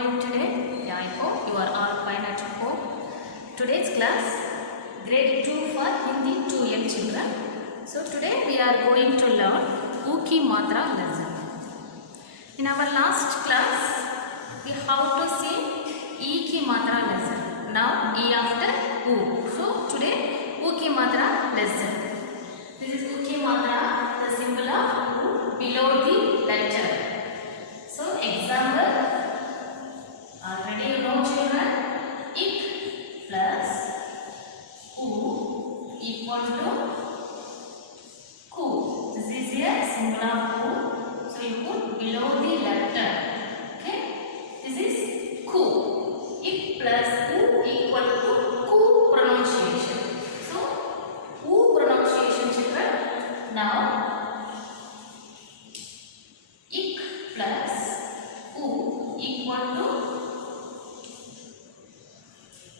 doing today? Yeah, I hope you are all fine at home. Today's class, grade 2 for Hindi 2 young children. So today we are going to learn U ki matra lesson. In our last class, we how to see E ki matra lesson. Now E after U. So today U ki matra lesson. This is U ki matra, the symbol of U below the letter. So example, already you know children, ik plus u equal to ku. This is a symbol of ku. So you put below the letter. Okay. This is ku. Ik plus u equal to ku pronunciation. So u pronunciation children. Now ik plus u equal to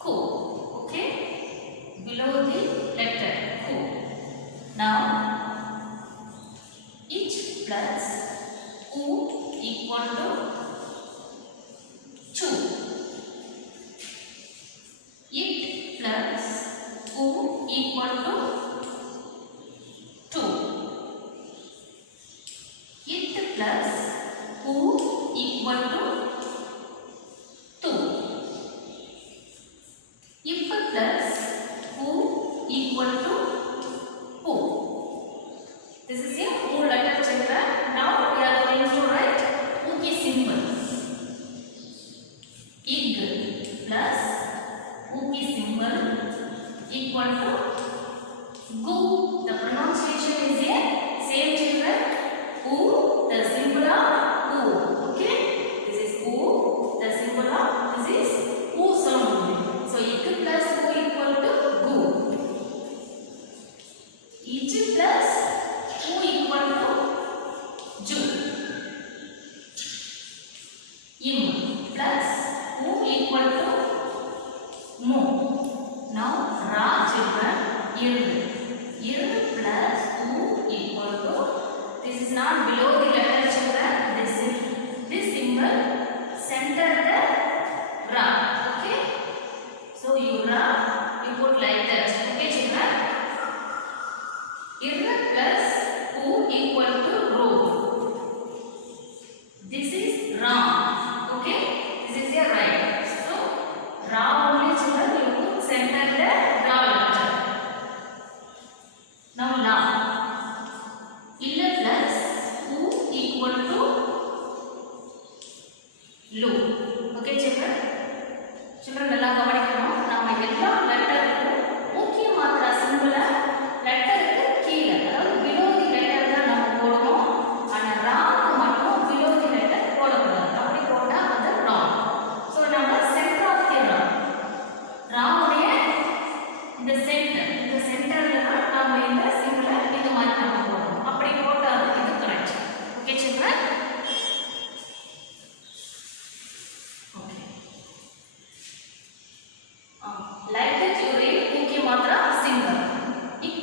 ku. Okay, below the letter ku. Now ich plus u equal to chu. It plus u equal to two. It plus u equal to 2. If plus u equal to who. This is a who letter children. Now we are going to write U ki symbol. Ig plus U ki symbol equal to gu. The pronunciation is a same children. U, the symbol of U. Okay, this is U, the symbol of this is U sound. So ik plus U equal to gu. Ich plus U equal to ju. Im plus U equal to mu. Now ra children, ir. Ir plus U equal to, this is not below the letter children. This symbol center the ra. Okay. So you ra, you put like that. Okay children. Ir plus U equal to ro. This is wrong. Okay. This is your right. So ra only children you put center the ra letter. Now la. Il plus U equal to lu. Okay children. Children ಎಲ್ಲ ಗಮನಿಸணும். நம்ம எல்லா லெட்டருக்கும் முக்கிய மாத்திரா சிம்பிள லெட்டருக்கு கீழே அதாவது below the letter தான் நம்ம போடணும். ஆனா ராக்கு மட்டும் below the letter போடக்கூடாது. அப்படி போட்டா அது wrong. So நம்ம center of the ra. ராவுடைய இந்த சென்டர்ல தான் நம்ம இந்த சிம்பிள இது மாதிரி நம்ம போடணும். அப்படி போட்டா இது correct. Okay children. Like that you read U ki matra symbol. Ik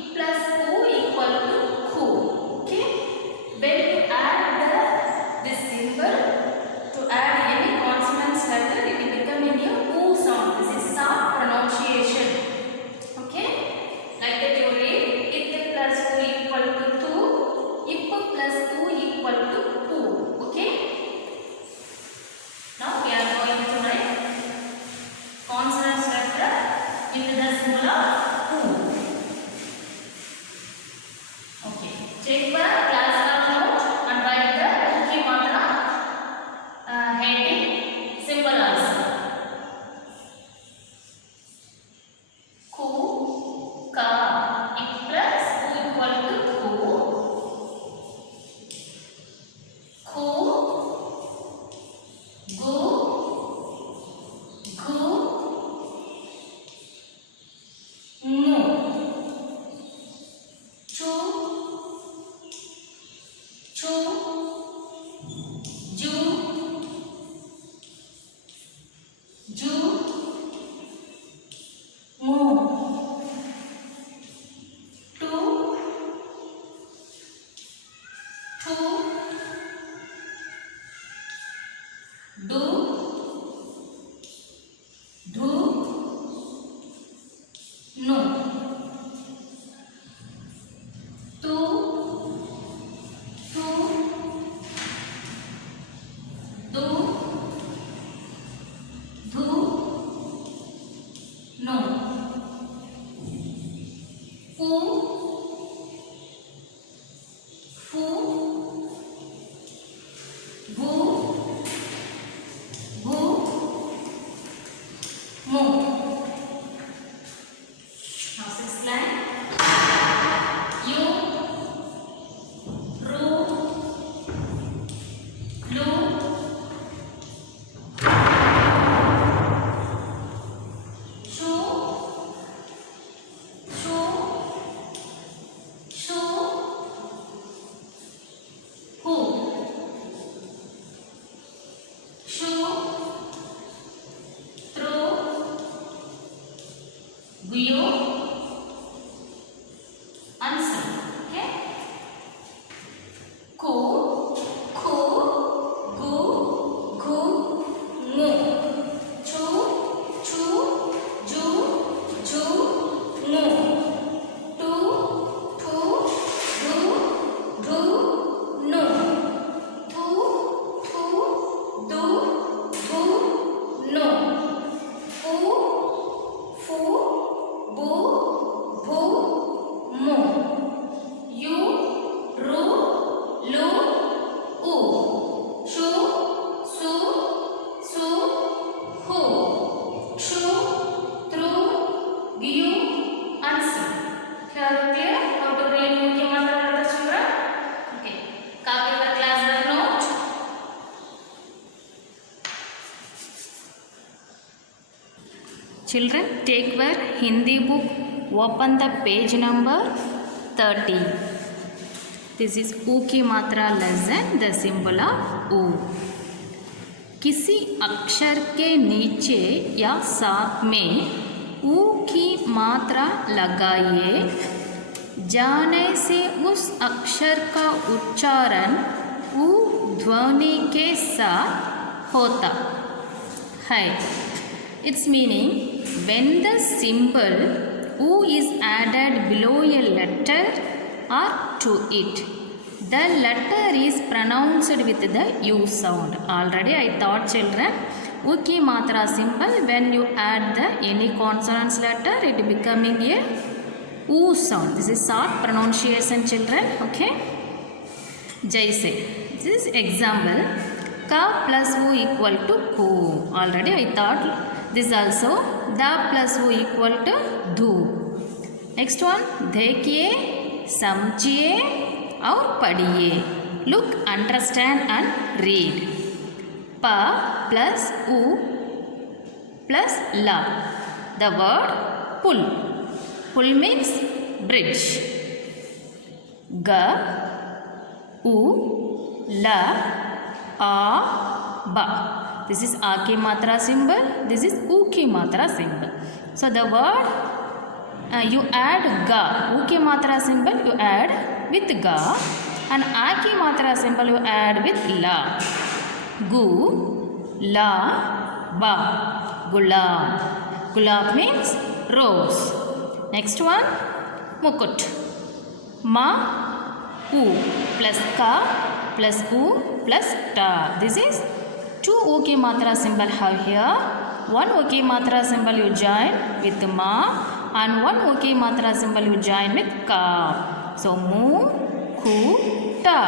Children, take your Hindi book, open the page number 30. This is U की मात्रा lesson, the symbol of U. किसी अक्षर के नीचे या साथ में U की मात्रा लगाइए, जाने से उस अक्षर का उच्चारण U ध्वनि के साथ होता है. Its meaning, when the symbol U is added below a letter or to it, the letter is pronounced with the U sound. Already I taught children, U ki matra symbol, when you add the any consonants letter, it becoming a U sound. This is short pronunciation, children. Okay. Jaise, this is example. Ka plus U equal to ku. Already I taught this also. Da plus U equal to do. Next one, देखिए, समझिए और पढ़िए. Look, understand and read. Pa plus U plus la. The word pull. Pull means bridge. Ga, U, la, a, ba. This is A ki matra symbol. This is U ki matra symbol. So the word you add ga. U ki matra symbol you add with ga, and A ki matra symbol you add with la. Gu, la, ba. Gulab. Gulab means rose. Next one, mukut. Ma, U plus ka plus U plus ta. This is two U ki matra symbol have here. One U ki matra symbol you join with ma, and one U ki matra symbol you join with ka. So mu, ku, ta.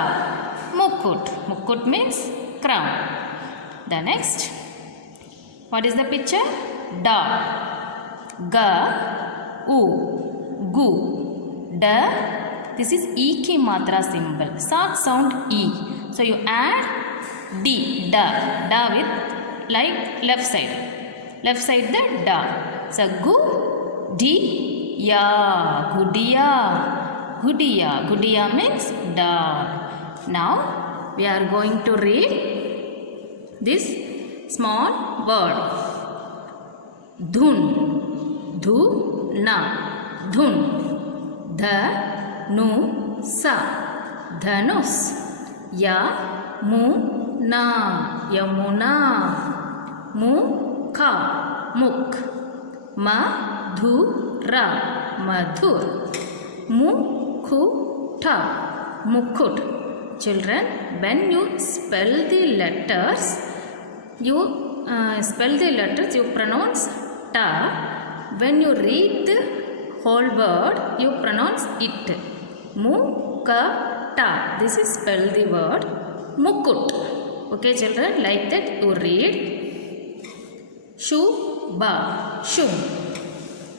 Mukut. Mukut means crown. The next, what is the picture? Da, ga, u, gu, da. This is E ki matra symbol. Short sound E. So you add D, da, da with like left side. Left side the da. So gu, di, ya, gudiya, gudiya. Gudiya means dog. Now we are going to read this small word. Dhun, dhu, na, dhun, dha, nu, sa, dhanus, ya, mu, na, yamuna, mu, ka, muk, ma, dhu, ra, madhur, mu, ku, ta, mukut. Children, when you spell the letters, you pronounce ta. When you read the whole word, you pronounce it. Mu-ka-ta. This is spell the word mukut. Okay, children, like that you read. Shu-ba, shum.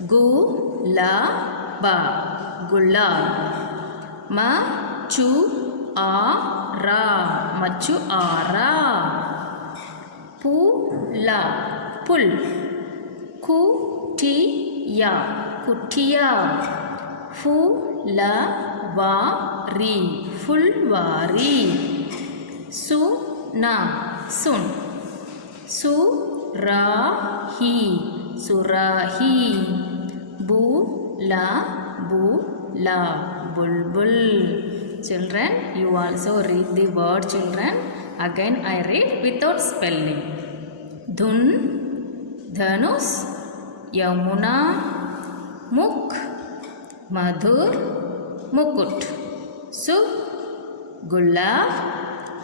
Gu-la-ba, gulab. Ma-chu-a-ra, machu-ara. Pu-la, pul. Ku-ti-ya, kutiya. Fu-la-wa-ri, fulwari. Su-na, sun. Su-ra-hi, surahi. Bu-la, bulbul. Children, you also read the word, children. Again I read without spelling. Dhun, dhanus, yamuna, muk, madhur, mukut. Su, gulab,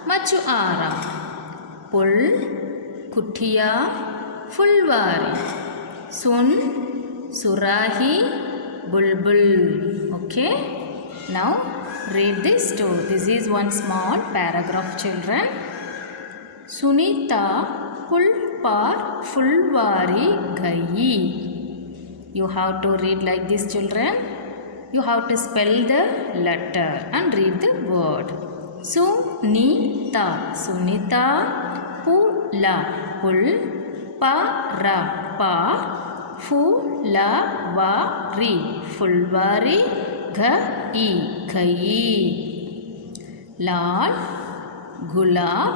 machuara. Pul, kutiya, fulwari. Sun, surahi, bulbul. Okay. Now read this too. This is one small paragraph, children. Sunita pul par fulwari gayi. You have to read like this, children. You have to spell the letter and read the word. Sunita, Sunita, pula, pul, para, pa, फुलवारी फुलवारी घई घई लाल गुलाब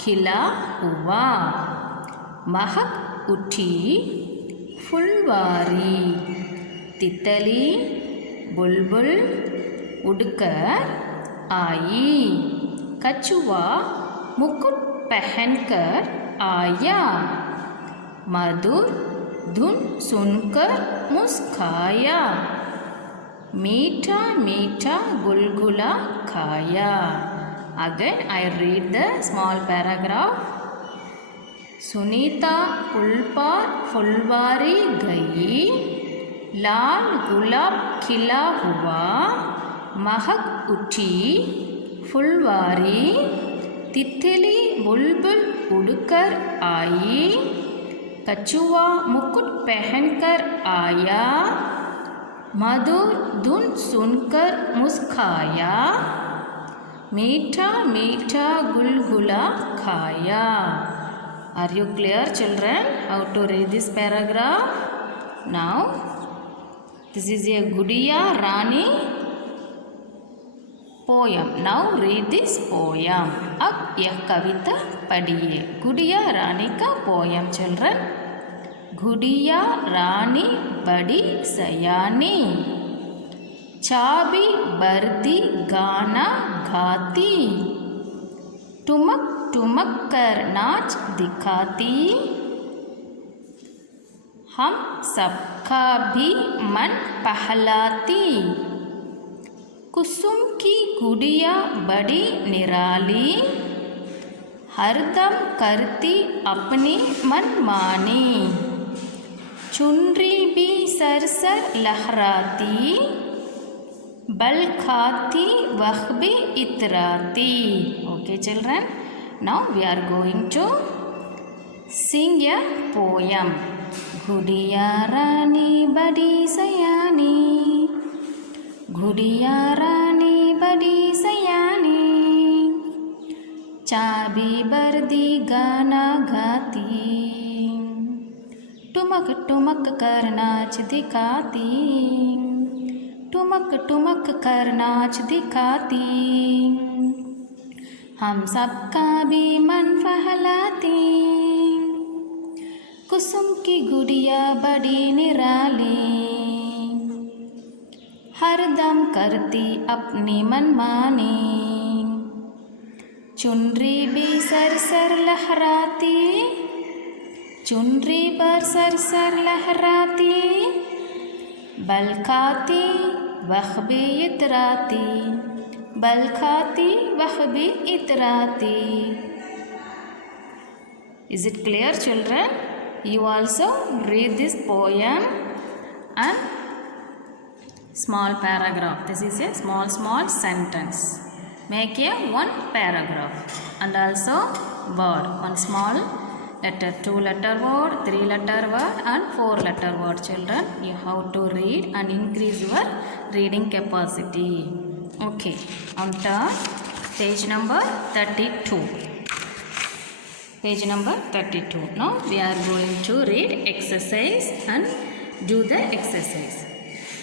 खिला हुआ महक उठी फुलवारी तितली बुलबुल उड़कर आई कछुआ मुकुट पहनकर आया मधुर धुन सुनकर मुस्काया मीठा मीठा गुलगुला खाया. Again I read the small paragraph. Sunita पुल पर फुलवारी गई लाल गुलाब खिला हुआ महक उठी फुलवारी तितली बुलबुल उड़कर आई कछुआ मुकुट पहनकर आया मधुर धुन सुनकर मुस्काया मीठा मीठा गुलगुला खाया. Are you clear, children, how to read this paragraph? Now this is a Gudiya Rani poem. Now read this poem. अब यह कविता पढ़िए. गुड़िया रानी का poem, children. गुड़िया रानी बड़ी सयानी चाबी बरदी गाना गाती टुमक टुमक कर नाच दिखाती हम सबका भी मन बहलाती कुसुम की गुड़िया बड़ी निराली हरदम करती अपनी मनमानी चुनरी भी सरसर लहराती बल खाती वह भी इतराती. Okay, children, now we are going to sing a poem. गुड़िया रानी बड़ी सयानी गुड़िया रानी बड़ी सयानी चाबी बरदी गाना गाती टुमक टुमक कर नाच दिखाती टुमक टुमक कर नाच दिखाती हम सबका भी मन बहलाती कुसुम की गुड़िया बड़ी निराली हरदम करती अपनी मनमानी चुनरी भी सरसर लहराती चुनरी पर सरसर लहराती बल खाती वह भी इतराती बल खाती वह भी इतराती. Is it clear, children? You also read this poem and small paragraph. This is a small sentence. Make a one paragraph and also word. One small letter, 2-letter word, 3-letter word and 4-letter word. Children, you have to read and increase your reading capacity. Okay, on top, page number 32. Page number 32. Now we are going to read exercise and do the exercise.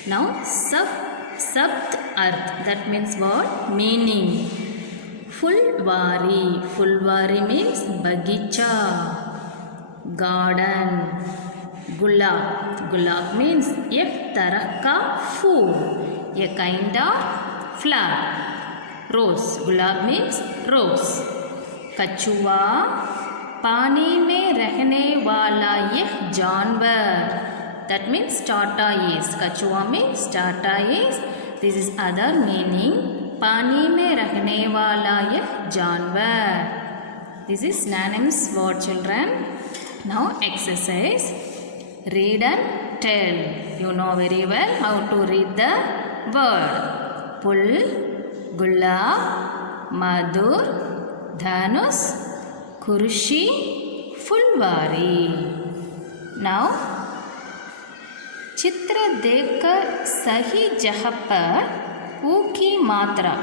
Now sapt arth, that means what? Meaning. Fulwari. Fulwari means bagicha, garden. Gulab. Gulab means एक तरह का फूल, a kind of flower. Rose. Gulab means rose. कछुआ पानी में रहने वाला यह जानवर, that means tortoise. कछुआ means tortoise. This is other meaning. पानी में रहने वाला यह जानवर. This is synonyms word, children. Now exercise. Read and tell. You know very well how to read the word. Pul, gulab, madhur, dhanus, kurshi, fulwari. Now चित्र देखकर सही जगह पर ऊ की मात्रा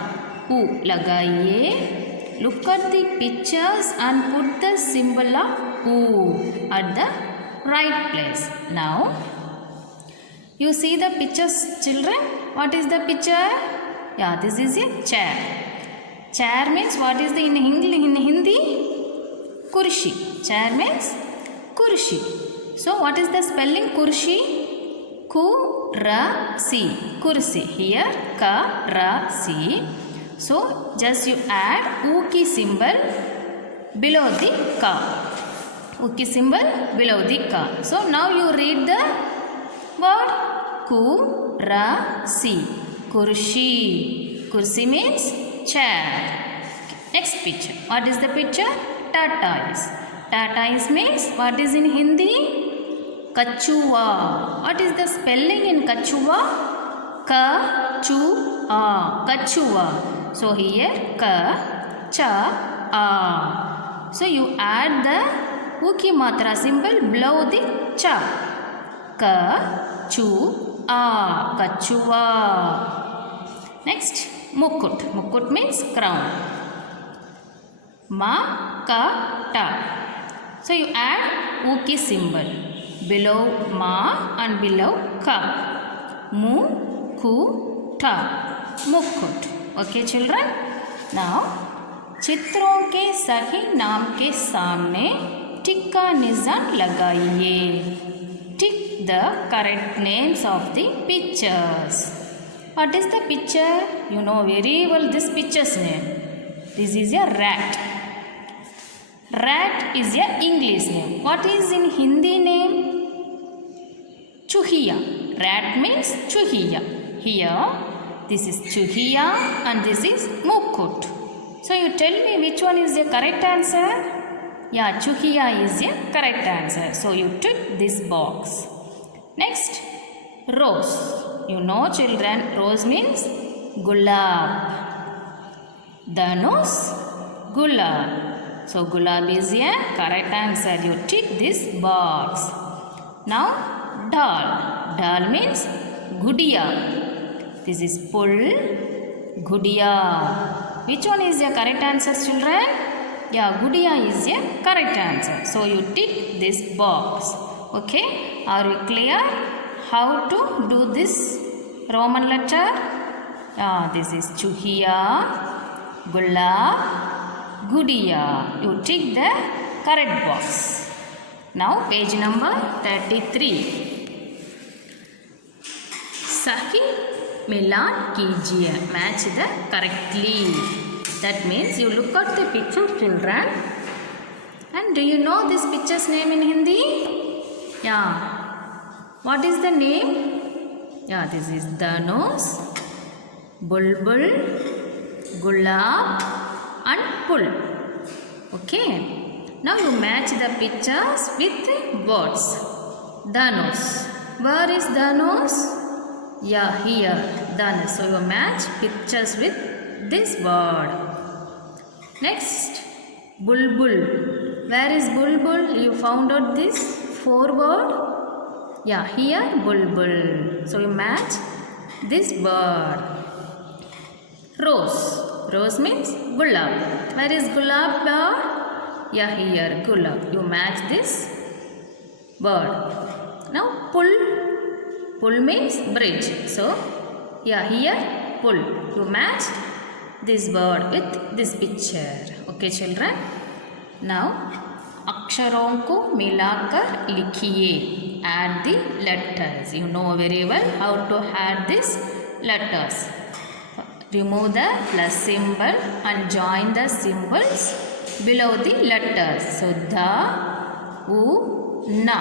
ऊ लगाइए. Look at the pictures and put the symbol of ऊ at the right place. Now You see the pictures, children? What is the picture? Yeah, this is a chair. Chair means what is the in Hindi? Kurshi. Chair means kurshi. So what is the spelling kurshi? Kurasi. Kursi. Here ka-ra-si. So just you add U ki symbol below the ka. U ki symbol below the ka. So now you read the word kurasi. Kurshi. Kursi means chair. Next picture. What is the picture? Tortoise. Tortoise means what is in Hindi? Kachua. What is the spelling in kachua? Ka-chu-a. Kachua. So here ka, cha, a. So you add the U ki matra symbol below the cha. Ka, chu, a. Kachua. Next, mukut. Mukut means crown. Ma, ka, ta. So you add U ki symbol below ma and below ka. Mu, ku, ta. Mukut. Okay, children? Now, चित्रों के सही नाम के सामने टिक का निशान लगाइए. Tick the correct names of the pictures. What is the picture? You know very well this picture's name. This is a rat. Rat is a English name. What is in Hindi name? Chuhiya. Rat means chuhiya. Here, this is chuhiya and this is mukut. So you tell me which one is the correct answer? Yeah, chuhiya is the correct answer. So you tick this box. Next, rose. You know children, rose means gulab. Dhanush, gulab. So gulab is a correct answer. You tick this box. Now, dal. Dal means gudiya. This is pull, gudiya. Which one is the correct answer, children? Yeah, gudiya is the correct answer. So you tick this box. Okay, are we clear how to do this Roman letter? This is chuhiya, gulab, gudiya. You tick the correct box. Now page number 33. Sahi milan kijiye. Match the correctly. That means you look at the picture, children. And do you know this picture's name in Hindi? Yeah. What is the name? Yeah, this is Dhanush, Bulbul, Gulab and Pull. Okay. Now you match the pictures with words. Dhanush. Where is Dhanush? Yeah, here. Dhanush. So you match pictures with this word. Next, Bulbul. Where is Bulbul? You found out this 4 word. Yeah, here Bulbul. So you match this word. Rose. Rose means gulab. Where is gulab bird? Yeah, here gulab. You match this word. Now pull. Pull means bridge. So yeah, here pull. You match this word with this picture. Okay, children. Now अक्षरों को मिलाकर लिखिए. Add the letters. You know very well how to add these letters. Remove the plus symbol and join the symbols below the letters. So the, u, na.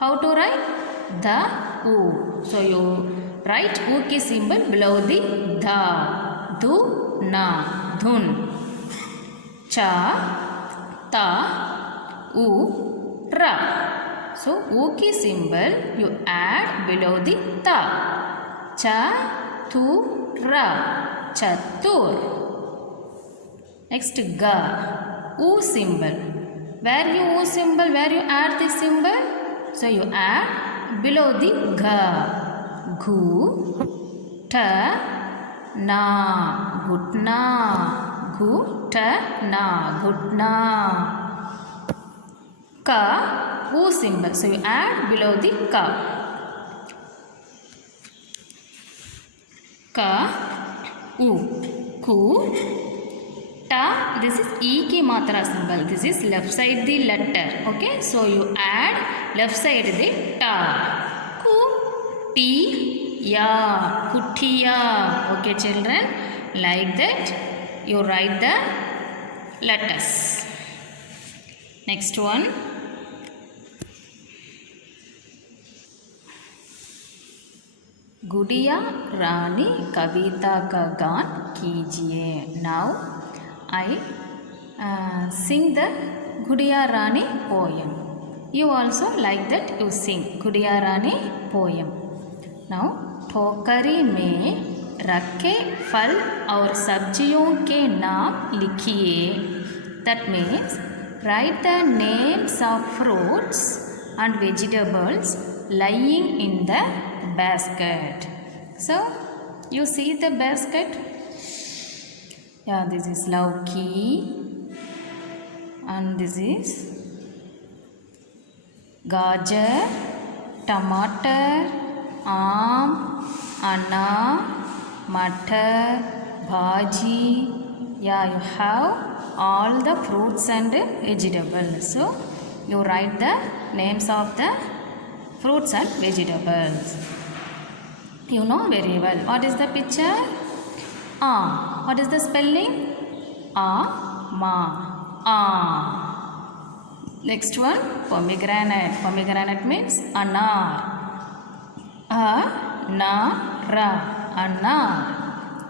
How to write? The, u. So you write u ki symbol below the the. Du, na, dhun. Cha, ta, u, ra. So u ki symbol you add below the ta. Cha, tu, ra. Chatur. Next ga. U symbol. Where you u symbol? Where you add this symbol? So you add below the ga. Gu, ta, na. Gutna. Gu, ta, na. Gutna. Ka. U symbol. So you add below the ka. ka, u, ku, ta. This is e ki matra symbol. This is left side the letter. Okay, so you add left side the ta. Ku, ti, ya, kuttiya. Okay children, like that you write the letters. Next one. गुड़िया रानी कविता का गान कीजिए. Now I sing the गुड़िया रानी poem. You also like that you sing गुड़िया रानी poem. Now टोकरी में रखे फल और सब्जियों के नाम लिखिए. That means write the names of fruits and vegetables lying in the basket. So you see the basket. Yeah, this is lauki and this is gajar, tomato, aam, annar, matar, bhaji. Yeah, you have all the fruits and vegetables. So you write the names of the fruits and vegetables. You know very well. What is the picture? What is the spelling? Ma. Next one, pomegranate. Pomegranate means anar. Ra. Anar.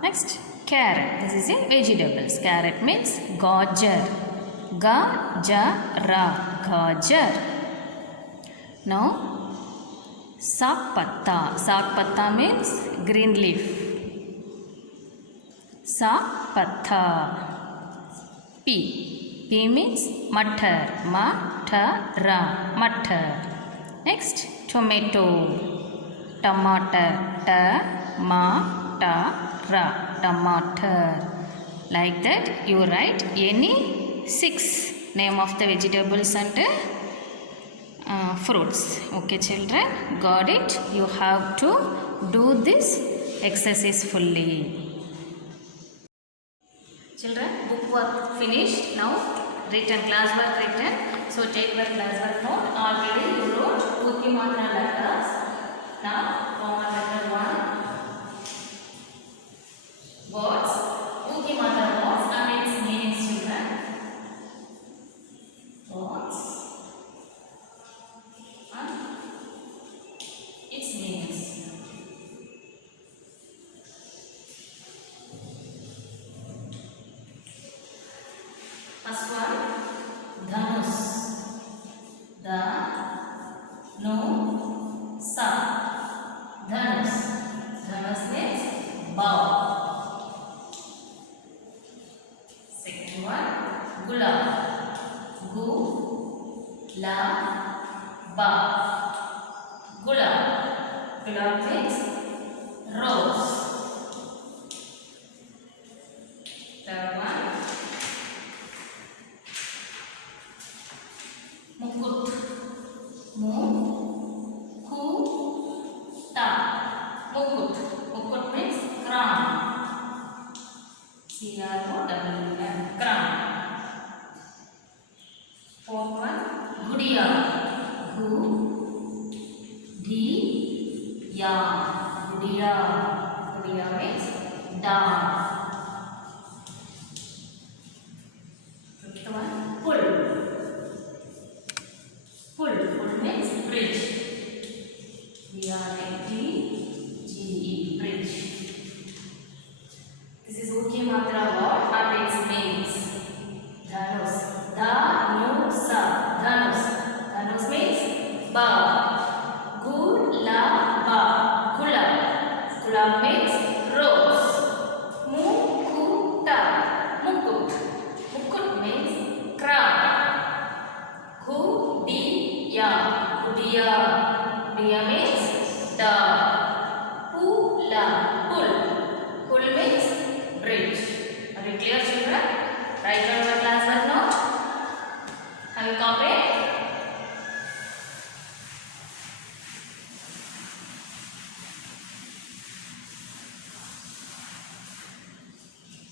Next, carrot. This is a vegetables. Carrot means gajar. Ga-ja-ra. Gajar. Now, saag patta. Saag patta means green leaf. Saag patta. P. P means matar. Ma-ta-ra. Matar. Next, tomato. Tomato. Ta-ma-ta-ra. Tomato. Like that, you write any 6 name of the vegetables and fruits. Okay children, got it? You have to do this exercise fully. Children, book work finished. Now written, class work written. So take your class work note. Already you wrote Uki Matra letters. Now Roman letter 1 words. Uki Matra words and its meanings children. Words and its meanings. First one, Dhanus. Da-no-sa. Dhanus. Dhanus means bow. Second one, Gulab. Gu-la-ba. Gulab. Gulab means rose. Third one, Mukut. Mu-ku-ta. Mukut. Mukut means crown. C-R-O-W-N. Crown. Fourth one, Gudiya. Gu-di-ya. Gudiya. Gudiya means down. Fifth one, Pul. Pul. Pul means bridge. B-R-I-D-G-E. Bridge. This is Uki Matra word and its meanings. Dhanus. Da-nu-sa. Dhanus. Dhanus means bow. Gulaba. Gulab. Gulab means rose. Mukuta. Mukut. Mukut means crown. Gudiya. Gudiya. Gudiya means dog. Pula. Pull. Pull means bridge. Are you clear children? Write down your class work note. Have you copied?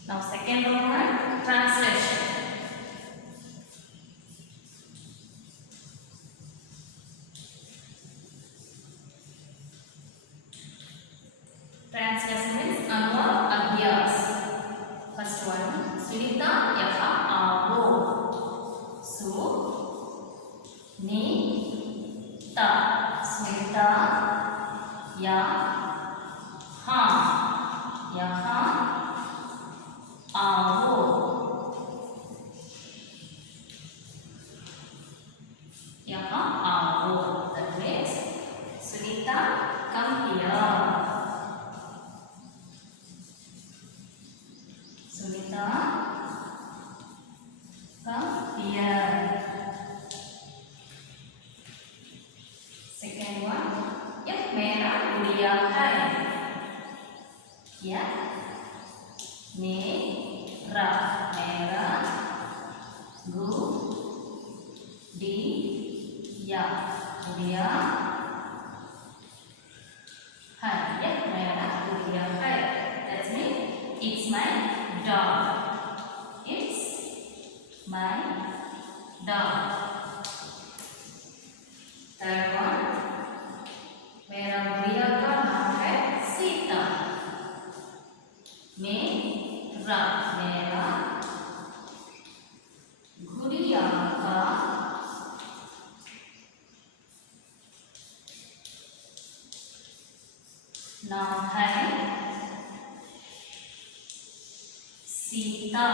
Now second Roman translation. Translation means Anwar Abhyas. First one, Sunita Yaha Avo. Su Ni Ta. Sunita Ya Ha Yaha Avo. Yaha Avo. That means Sunita, come here. Sunita, come here. Second one, yah mera gudiya hai. Yah mera, mera gudiya, gudiya hai. Yah mera gudiya hai. That means it's my dog. It's my dog. Third one, मेरा गुड़िया का नाम है सीता. मेरा, मेरा गुड़िया का नाम है सीता.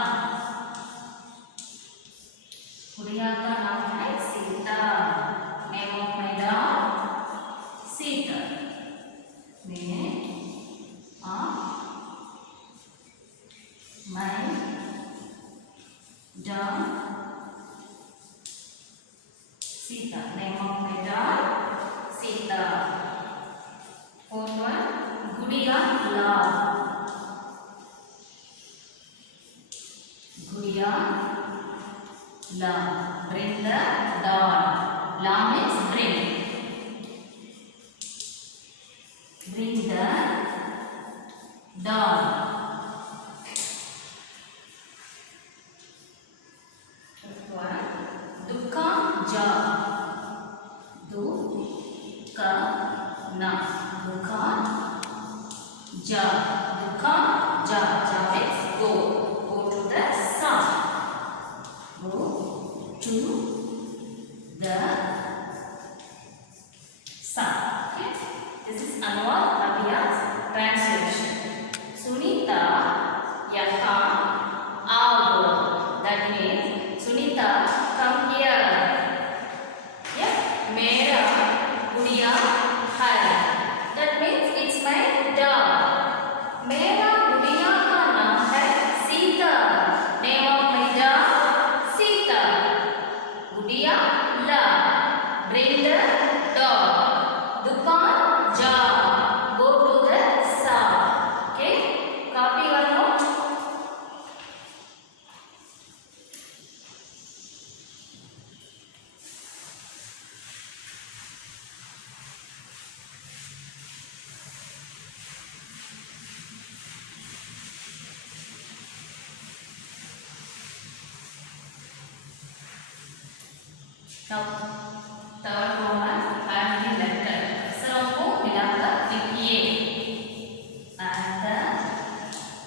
गुड़िया का नाम है Sita. Name of my dog, Sita. Name of my dog, Sita. Name of my dog, Sita. Fourth one, Gudiya love. Gudiya love. Bring the doll. Lam is bring. Bring the doll. Fifth one, Dukka ja. Dukka na. Dukka ja. Dukka ja. Ja means go. Go to the sun. Go to the sun. Okay? This is Anwar Abhyas translation. Sunita Yaha Avo. That means Sunita, come here. Yeah? Mera gudiya hai. That means it's my dog. Mera gudiya ka naam hai Sita. Name of my dog, Sita. Gudiya love. Bring the dog. Dukan ja. Go to the south. Okay? Copy one note. Now, third Roman family letter. अक्षरों को मिलाकर लिखिए. And the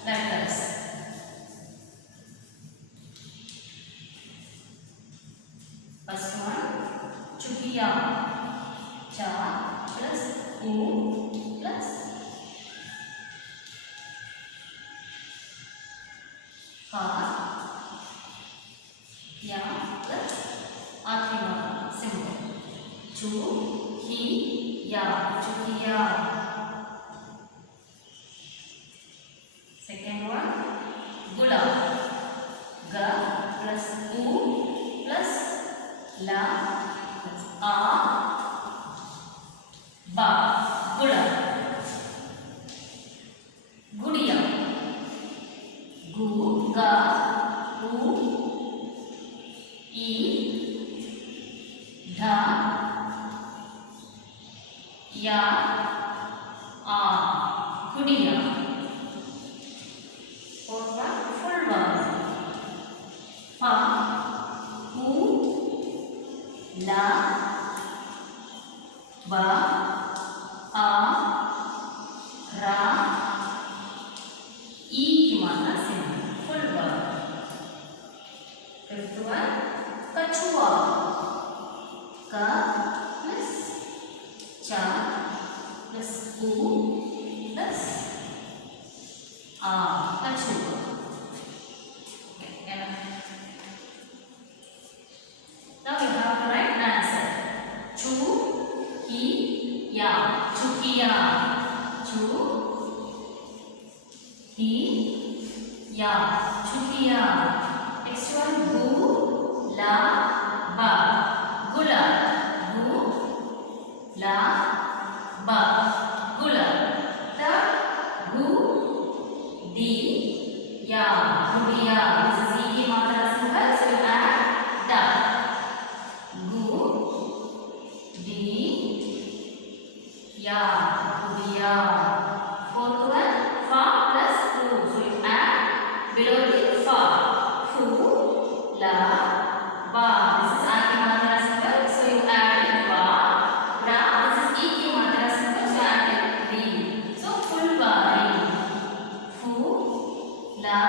letters. First one, Chukiya. Cha plus U plus Ha. Ya plus Atima symbol. Chu, hi, ya, chukiya. Second one, Gula. Ga plus U plus La plus A. Ba. Gula. Gudiya. Gu, ga, u, I, dha, ya, a. Gudiya. Fourth one, ba, a, ra, e की मात्रा simple full बा. Fifth one, कछुआ. का plus cha plus u plus a, कछुआ. Okay, now we have to write an answer. Chu, hi, ya, chukiya. Chu, hi, ya, chukiya. Next one, gu, la, ba, gula. Gu, la, ba, gula. Third, gu, di, ya, gudiya. This is e की मात्रा symbol, so you add da. Gu, di, ya, gudiya. Fourth one, fa plus fu, so you add below the fa. Fu, la, ba. This is a की मात्रा symbol, so you add it ba. Ra, this is e की मात्रा symbol, so you add it ri. So full bari. Fu, la,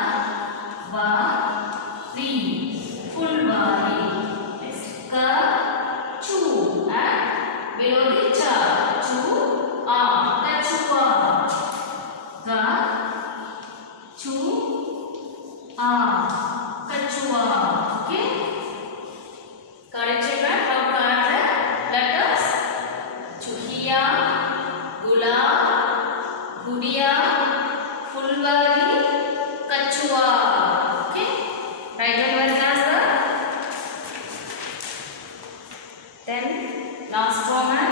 ba, ri. Full bari. Next, ka, chu. And below the cha. Chu, a. Kachua. Ka, chu, a. Kachua. Okay? Got it, children? How to add the letters? Chukiya, gula, gudiya, fulbari, kachua. Okay? Write down your answer. Then last Roman.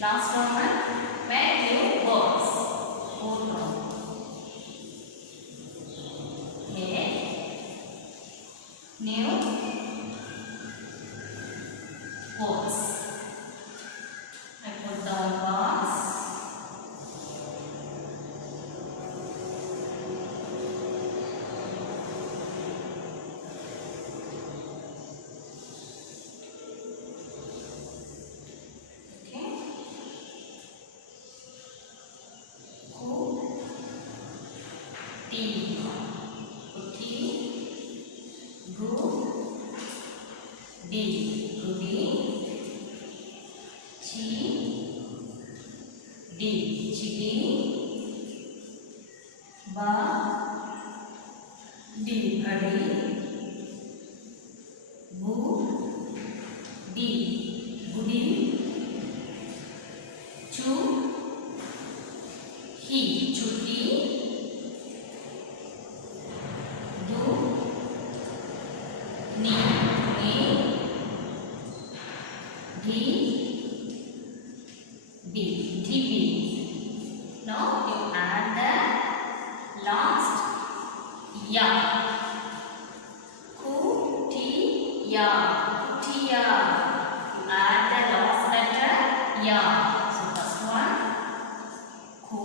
Last Roman. Make new words. Fourth Roman. Make new words. I put down words. Okay. Ku, ti, kuti, gu, di, gudi, chi, di, chidi, ba, di, badi, bu, di, budi, chu, hi, chuki, du, ni, ni, di, di, dibi. Now you add the last ya. Ku, ti, ya, kutiya. You add the last letter ya. So first one, ku,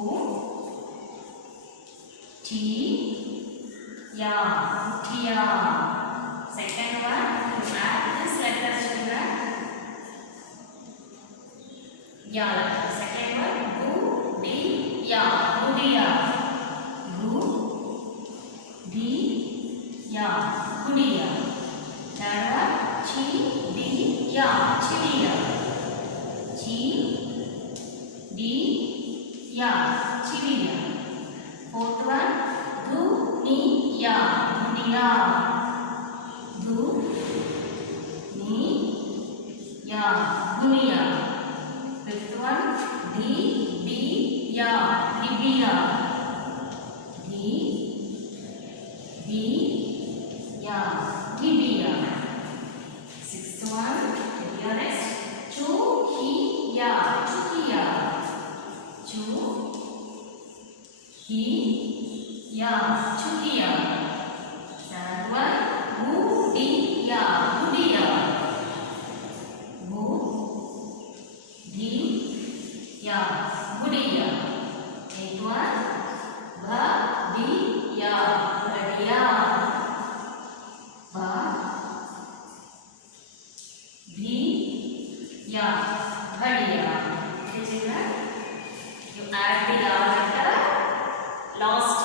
ti, ya, kutiya. Second one, you add this letter, children. Ya letter. Second one, gu, di, ya, gudiya. Gu, di, ya, gudiya. Third one, chi, di, ya, chidiya. Chi, di, ya, chidiya. Fourth one, du, ni, ya, gudiya. Du, ni, ya, gudiya. Fifth one, di, ya, dibiya. Di, ya, dibiya. Sixth one, your next, chu, hi, ya, chukiya. Chu, hi, ya, chukiya. Seventh one, gu, di, ya, gudiya. Gu, Ya, bhadiya. Okay, children. You add the ya letter last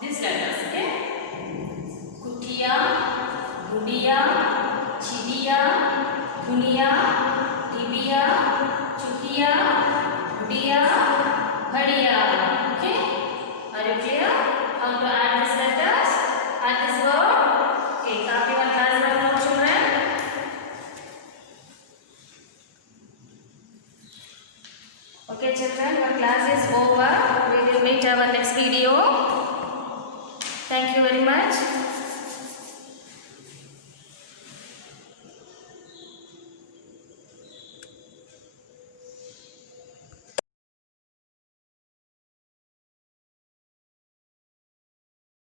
these letters. Okay. Kutiya, gudiya, chidiya, guniya, dibiya, chukiya, gudiya, bhadiya. Okay. Are you clear? How to add these letters? Add this word. Okay. Copy one class word now, children. Okay, children. Your class is over. We will meet our next video. Thank you very much.